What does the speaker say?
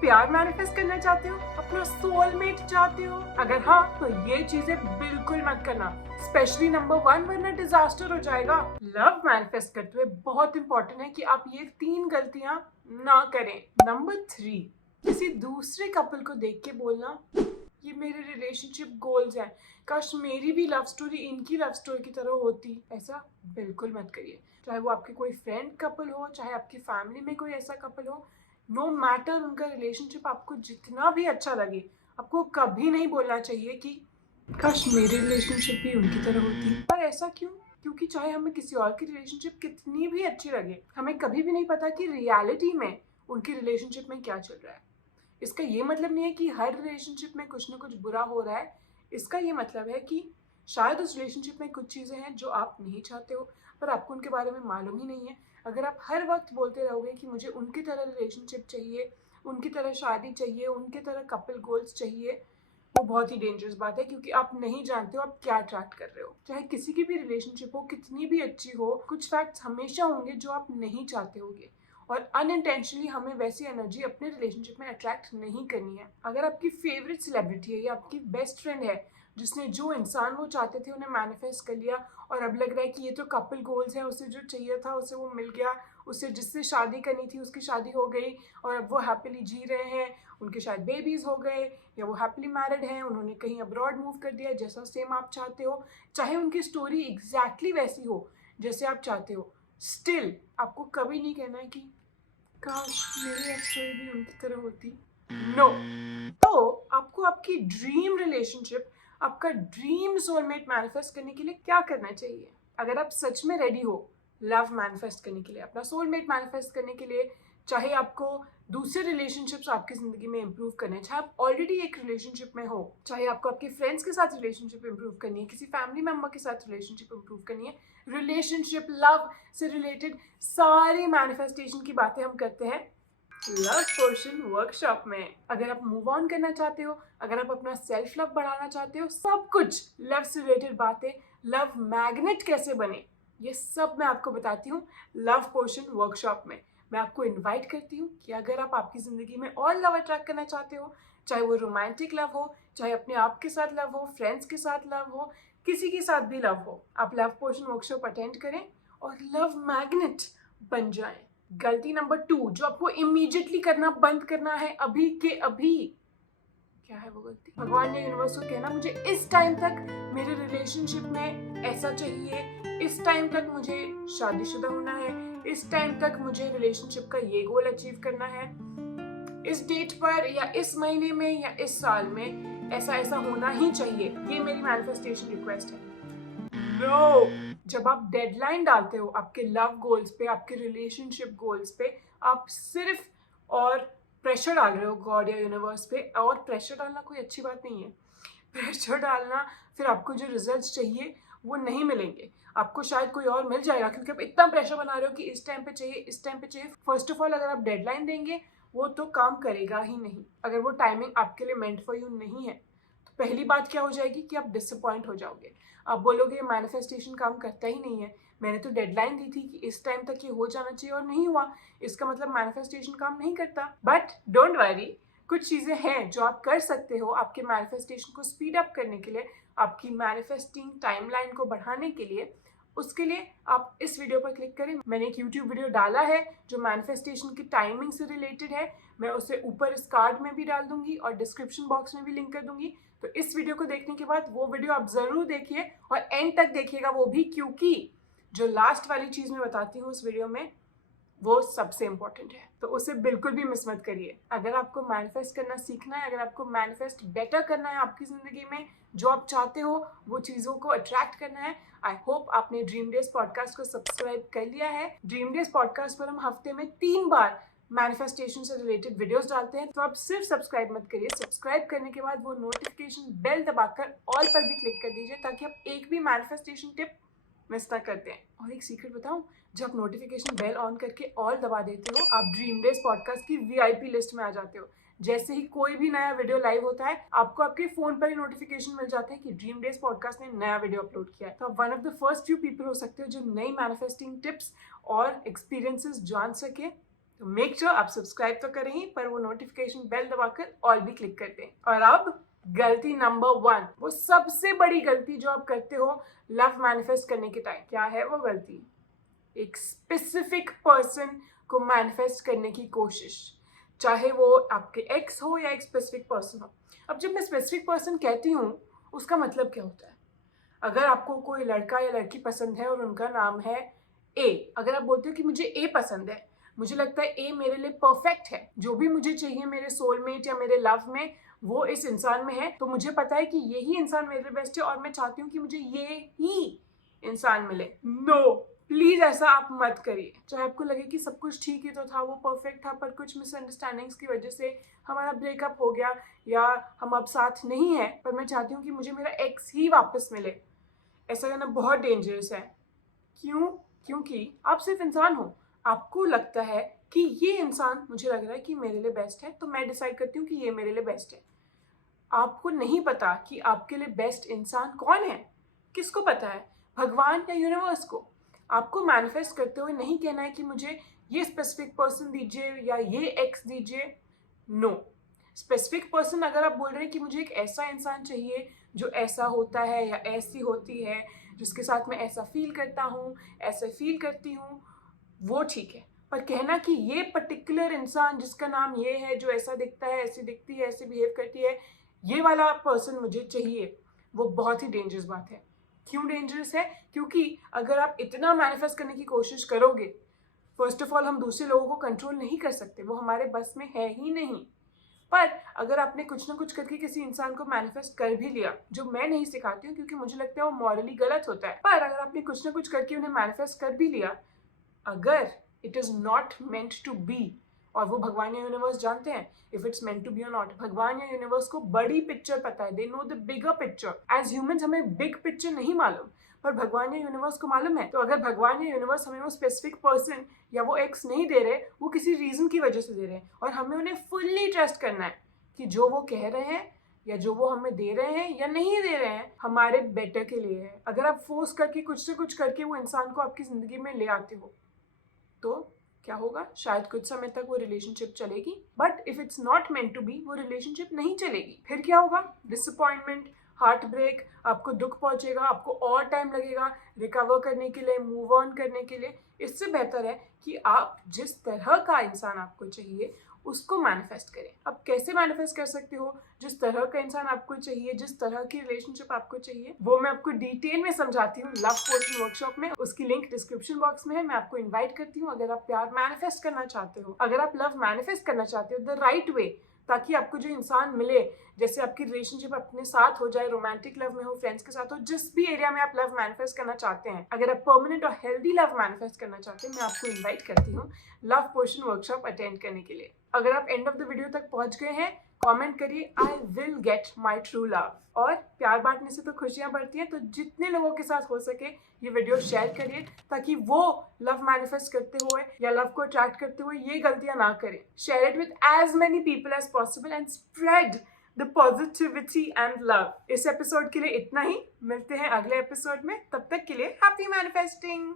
प्यार मैनिफेस्ट करना चाहते हो, अपना सोलमेट चाहते हो? अगर हाँ तो ये चीजें बिल्कुल मत करना, स्पेशली नंबर 1, वरना डिजास्टर हो जाएगा। लव मैनिफेस्ट करते हुए बहुत इंपॉर्टेंट है कि आप ये 3 गलतियां ना करें। नंबर 3, किसी दूसरे कपल को देख के बोलना ये मेरे रिलेशनशिप गोल्स हैं, काश मेरी भी लव स्टोरी इनकी लव स्टोरी की तरह होती। ऐसा बिल्कुल मत करिए, चाहे वो आपके कोई फ्रेंड कपल हो, चाहे आपकी फैमिली में कोई ऐसा कपल हो। नो मैटर उनका रिलेशनशिप आपको जितना भी अच्छा लगे, आपको कभी नहीं बोलना चाहिए कि काश मेरी रिलेशनशिप भी उनकी तरह होती। पर ऐसा क्यों? क्योंकि चाहे हमें किसी और की रिलेशनशिप कितनी भी अच्छी लगे, हमें कभी भी नहीं पता कि रियलिटी में उनकी रिलेशनशिप में क्या चल रहा है। इसका ये मतलब नहीं है कि हर रिलेशनशिप में कुछ ना कुछ बुरा हो रहा है। इसका ये मतलब है कि शायद उस रिलेशनशिप में कुछ चीज़ें हैं जो आप नहीं चाहते हो, पर आपको उनके बारे में मालूम ही नहीं है। अगर आप हर वक्त बोलते रहोगे कि मुझे उनकी तरह रिलेशनशिप चाहिए, उनकी तरह शादी चाहिए, उनकी तरह कपल गोल्स चाहिए, वो बहुत ही डेंजरस बात है, क्योंकि आप नहीं जानते हो आप क्या अट्रैक्ट कर रहे हो। चाहे किसी की भी रिलेशनशिप हो, कितनी भी अच्छी हो, कुछ फैक्ट्स हमेशा होंगे जो आप नहीं चाहते होगे, और अनइंटेंशनली हमें वैसी एनर्जी अपने रिलेशनशिप में अट्रैक्ट नहीं करनी है। अगर आपकी फेवरेट सेलिब्रिटी है या आपकी बेस्ट फ्रेंड है जिसने जो इंसान वो चाहते थे उन्हें मैनिफेस्ट कर लिया, और अब लग रहा है कि ये तो कपल गोल्स है, उसे जो चाहिए था उसे वो मिल गया, उसे जिससे शादी करनी थी उसकी शादी हो गई, और अब वो हैप्पीली जी रहे हैं, उनके शायद बेबीज हो गए, या वो हैप्पीली मैरिड हैं, उन्होंने कहीं अब्रॉड मूव कर दिया जैसा सेम आप चाहते हो, चाहे उनकी स्टोरी एग्जैक्टली वैसी हो जैसे आप चाहते हो, स्टिल आपको कभी नहीं कहना है कि काश मेरी लाइफ स्टोरी भी उनकी तरह होती। नो। तो आपको आपकी ड्रीम रिलेशनशिप, आपका ड्रीम सोलमेट मैनिफेस्ट करने के लिए क्या करना चाहिए? अगर आप सच में रेडी हो लव मैनिफेस्ट करने के लिए, अपना सोलमेट मैनिफेस्ट करने के लिए, चाहे आपको दूसरे रिलेशनशिप्स आपकी जिंदगी में इंप्रूव करने हैं, चाहे आप ऑलरेडी एक रिलेशनशिप में हो, चाहे आपको आपके फ्रेंड्स के साथ रिलेशनशिप इंप्रूव करनी है, किसी फैमिली मेंबर के साथ रिलेशनशिप इंप्रूव करनी है, रिलेशनशिप लव से रिलेटेड सारी मैनिफेस्टेशन की बातें हम करते हैं लव पोर्शन वर्कशॉप में। अगर आप मूव ऑन करना चाहते हो, अगर आप अपना सेल्फ लव बढ़ाना चाहते हो, सब कुछ लव से रिलेटेड बातें, लव मैग्नेट कैसे बने, ये सब मैं आपको बताती हूँ लव पोर्शन वर्कशॉप में। मैं आपको इनवाइट करती हूँ कि अगर आप आपकी ज़िंदगी में और लव अट्रैक्ट करना चाहते हो, चाहे वो रोमांटिक लव हो, चाहे अपने आप के साथ लव हो, फ्रेंड्स के साथ लव हो, किसी के साथ भी लव हो, आप लव पोर्शन वर्कशॉप अटेंड करें और लव मैग्नेट बन जाएं। गलती नंबर 2 जो आपको इमीडिएटली करना बंद करना है अभी के अभी, क्या है वो गलती? भगवान ने यूनिवर्स को कहना मुझे इस टाइम तक मेरे रिलेशनशिप में ऐसा चाहिए, इस टाइम तक मुझे शादीशुदा होना है, इस टाइम तक मुझे रिलेशनशिप का ये गोल अचीव करना है, इस डेट पर या इस महीने में या इस साल में ऐसा ऐसा होना ही चाहिए, ये मेरी मैनिफेस्टेशन रिक्वेस्ट है। नो, जब आप डेडलाइन डालते हो आपके लव गोल्स पे, आपके रिलेशनशिप गोल्स पे, आप सिर्फ और प्रेशर डाल रहे हो गॉड या यूनिवर्स पे, और प्रेशर डालना कोई अच्छी बात नहीं है। प्रेशर डालना फिर आपको जो रिजल्ट्स चाहिए वो नहीं मिलेंगे, आपको शायद कोई और मिल जाएगा, क्योंकि आप इतना प्रेशर बना रहे हो कि इस टाइम पे चाहिए, इस टाइम पे चाहिए। फर्स्ट ऑफ ऑल अगर आप डेडलाइन देंगे वो तो काम करेगा ही नहीं, अगर वो टाइमिंग आपके लिए मेंट फॉर यू नहीं है। तो पहली बात क्या हो जाएगी कि आप डिसअपॉइंट हो जाओगे, आप बोलोगे मैनिफेस्टेशन काम करता ही नहीं है, मैंने तो डेडलाइन दी थी कि इस टाइम तक ये हो जाना चाहिए और नहीं हुआ, इसका मतलब मैनिफेस्टेशन काम नहीं करता। बट डोंट वरी, कुछ चीज़ें हैं जो आप कर सकते हो आपके मैनिफेस्टेशन को स्पीड अप करने के लिए, आपकी मैनिफेस्टिंग टाइमलाइन को बढ़ाने के लिए। उसके लिए आप इस वीडियो पर क्लिक करें, मैंने एक यूट्यूब वीडियो डाला है जो मैनिफेस्टेशन की टाइमिंग से रिलेटेड है, मैं उसे ऊपर इस कार्ड में भी डाल दूंगी और डिस्क्रिप्शन बॉक्स में भी लिंक कर दूंगी। तो इस वीडियो को देखने के बाद वो वीडियो आप ज़रूर देखिए और एंड तक देखिएगा वो भी, क्योंकि जो लास्ट वाली चीज़ मैं बताती हूँ उस वीडियो में वो सबसे इंपॉर्टेंट है, तो उसे बिल्कुल भी मिस मत करिए। अगर आपको मैनिफेस्ट करना सीखना है, अगर आपको मैनिफेस्ट बेटर करना है आपकी ज़िंदगी में, जो आप चाहते हो वो चीज़ों को अट्रैक्ट करना है, आई होप आपने ड्रीम डेज पॉडकास्ट को सब्सक्राइब कर लिया है। ड्रीम डेज पॉडकास्ट पर हम हफ्ते में 3 बार मैनिफेस्टेशन से रिलेटेड वीडियोस डालते हैं, तो आप सिर्फ सब्सक्राइब मत करिए, सब्सक्राइब करने के बाद वो नोटिफिकेशन बेल दबाकर ऑल पर भी क्लिक कर दीजिए, ताकि आप एक भी मैनिफेस्टेशन टिप मिस ना करते हैं। और एक सीक्रेट बताऊं, जब नोटिफिकेशन बेल ऑन करके ऑल दबा देते हो, आप ड्रीम डेज पॉडकास्ट की वीआईपी लिस्ट में आ जाते हो। जैसे ही कोई भी नया वीडियो लाइव होता है, आपको आपके फोन पर ही नोटिफिकेशन मिल जाता है कि ड्रीम डेज पॉडकास्ट ने नया वीडियो अपलोड किया है। तो आप one of the first few people हो सकते हो जो नई मैनिफेस्टिंग टिप्स और एक्सपीरियंसेस जान सके तो मेक श्योर आप सब्सक्राइब तो करें ही, पर वो नोटिफिकेशन बेल दबाकर ऑल भी क्लिक कर दें। और अब गलती नंबर 1, वो सबसे बड़ी गलती जो आप करते हो लव मैनिफेस्ट करने के टाइम। क्या है वो गलती? एक स्पेसिफिक पर्सन को मैनिफेस्ट करने की कोशिश, चाहे वो आपके एक्स हो या एक स्पेसिफिक पर्सन हो। अब जब मैं स्पेसिफिक पर्सन कहती हूँ, उसका मतलब क्या होता है? अगर आपको कोई लड़का या लड़की पसंद है और उनका नाम है ए, अगर आप बोलते हो कि मुझे ए पसंद है, मुझे लगता है ए मेरे लिए परफेक्ट है, जो भी मुझे चाहिए मेरे सोलमेट या मेरे लव में वो इस इंसान में है, तो मुझे पता है कि यही इंसान मेरे लिए बेस्ट है और मैं चाहती हूँ कि मुझे ये ही इंसान मिले। नो, प्लीज ऐसा आप मत करिए। चाहे आपको लगे कि सब कुछ ठीक ही तो था, वो परफेक्ट था, पर कुछ मिसअंडरस्टैंडिंग्स की वजह से हमारा ब्रेकअप हो गया या हम अब साथ नहीं है, पर मैं चाहती हूँ कि मुझे मेरा एक्स ही वापस मिले। ऐसा करना बहुत डेंजरस है। क्यों? क्योंकि आप सिर्फ इंसान हो, आपको लगता है कि ये इंसान मुझे लग रहा है कि मेरे लिए बेस्ट है, तो मैं डिसाइड करती हूँ कि ये मेरे लिए बेस्ट है। आपको नहीं पता कि आपके लिए बेस्ट इंसान कौन है। किसको पता है? भगवान या यूनिवर्स को। आपको मैनिफेस्ट करते हुए नहीं कहना है कि मुझे ये स्पेसिफिक पर्सन दीजिए या ये एक्स दीजिए। नो, स्पेसिफिक पर्सन अगर आप बोल रहे हैं कि मुझे एक ऐसा इंसान चाहिए जो ऐसा होता है या ऐसी होती है, जिसके साथ मैं ऐसा फील करता हूँ, ऐसे फील करती हूँ, वो ठीक है। पर कहना कि ये पर्टिकुलर इंसान जिसका नाम ये है, जो ऐसा दिखता है, ऐसी दिखती है, ऐसे बिहेव करती है, ये वाला पर्सन मुझे चाहिए, वो बहुत ही डेंजरस बात है। क्यों डेंजरस है? क्योंकि अगर आप इतना मैनिफेस्ट करने की कोशिश करोगे, फर्स्ट ऑफ ऑल हम दूसरे लोगों को कंट्रोल नहीं कर सकते, वो हमारे बस में है ही नहीं। पर अगर आपने कुछ ना कुछ करके किसी इंसान को मैनिफेस्ट कर भी लिया, जो मैं नहीं सिखाती हूँ क्योंकि मुझे लगता है वो मॉरली गलत होता है, पर अगर आपने कुछ ना कुछ करके उन्हें मैनिफेस्ट कर भी लिया, अगर it is not meant to be, और वो भगवान या यूनिवर्स जानते हैं if it's meant to be और नॉट। भगवान या यूनिवर्स को बड़ी पिक्चर पता है, they know the bigger picture. As humans हमें बिग पिक्चर नहीं मालूम, पर भगवान या यूनिवर्स को मालूम है। तो अगर भगवान या यूनिवर्स हमें वो स्पेसिफिक पर्सन या वो एक्स नहीं दे रहे, वो किसी रीजन की वजह से दे रहे हैं, और हमें उन्हें फुल्ली ट्रस्ट करना है कि जो वो कह रहे हैं या जो वो हमें दे रहे हैं या नहीं दे रहे हैं, हमारे बेटर के लिए है। अगर आप फोर्स करके कुछ ना कुछ करके वो इंसान को आपकी जिंदगी में ले आते हो, तो क्या होगा? शायद कुछ समय तक वो रिलेशनशिप चलेगी, but if it's not meant to be, वो रिलेशनशिप नहीं चलेगी। फिर क्या होगा? डिसअपॉइंटमेंट, हार्ट ब्रेक, आपको दुख पहुंचेगा, आपको और टाइम लगेगा रिकवर करने के लिए, मूव ऑन करने के लिए। इससे बेहतर है कि आप जिस तरह का इंसान आपको चाहिए उसको मैनिफेस्ट करें। अब कैसे मैनिफेस्ट कर सकते हो जिस तरह का इंसान आपको चाहिए, जिस तरह की रिलेशनशिप आपको चाहिए, वो मैं आपको डिटेल में समझाती हूँ लव पोर्शन वर्कशॉप में। उसकी लिंक डिस्क्रिप्शन बॉक्स में है। मैं आपको इन्वाइट करती हूँ, अगर आप प्यार मैनिफेस्ट करना चाहते हो, अगर आप लव मैनिफेस्ट करना चाहते हो द राइट वे, ताकि आपको जो इंसान मिले, जैसे आपकी रिलेशनशिप अपने साथ हो जाए, रोमांटिक लव में हो, फ्रेंड्स के साथ हो, जिस भी एरिया में आप लव मैनिफेस्ट करना चाहते हैं, अगर आप परमानेंट और हेल्दी लव मैनिफेस्ट करना चाहते हैं, मैं आपको इन्वाइट करती हूँ लव पोर्शन वर्कशॉप अटेंड करने के लिए। अगर आप एंड ऑफ द वीडियो तक पहुंच गए हैं, कमेंट करिए I will get my true love. और प्यार बांटने से तो खुशियां बढ़ती हैं, तो जितने लोगों के साथ हो सके ये वीडियो शेयर करिए, ताकि वो लव मैनिफेस्ट करते हुए या लव को अट्रैक्ट करते हुए ये गलतियां ना करें। Share it with as many people as possible and spread the positivity and love. इस एपिसोड के लिए इतना ही, मिलते हैं अगले एपिसोड में, तब तक के लिए हैप्पी मैनिफेस्टिंग।